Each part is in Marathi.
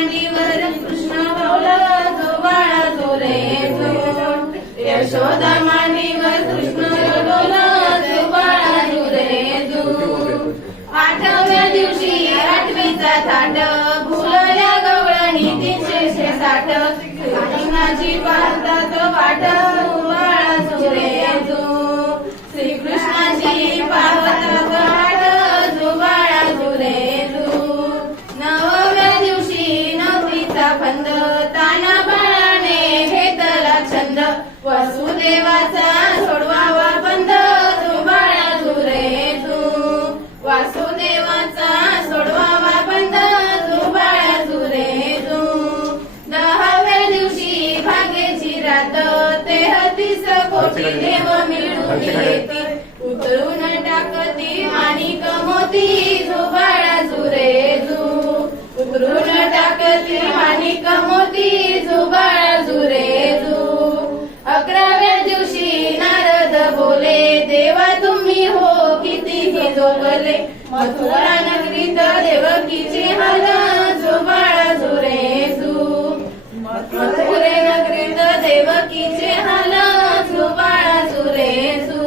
मांडीवर कृष्ण भावला जो बाळा जो रे जो यशोदा मांडीवर कृष्ण भावला जो बाळा जो रे जो 8व्या दिवशी 8वीचा थाट भुलल्या गवळणी 360 कृष्णाची पाहतात वाट बाळा जो रे जो श्रीकृष्णाची पाहतात वाट जो बाळा जो रे जो 9व्या दिवशी 9वीचा फंद ताना बाळाने घेतला छंद वसुदेवाचा सोडवावा बंद जो बाळा जो रे जो वासुदेवाचा सोडवावा बंद जो बाळा जो रे जो 10व्या दिवशी भागेची रात 33 कोटी देव मिळून येती उतरून टाकती माणिक मोती जो बाळा जो रे जो उतरून टाकती माणिक मोती जो बाळा जो रे जो 11व्या दिवशी नारद बोले देवा तुम्ही हो कितीही जोगले मथुरा नगरीत देवकीचे हाल जो बाळा जो रे जो मथुरे नगरीत देवकीचे हाल जो बाळा जो रे जो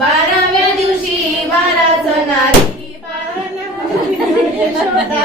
12व्या दिवशी 12 नारी पाळणा यशोदा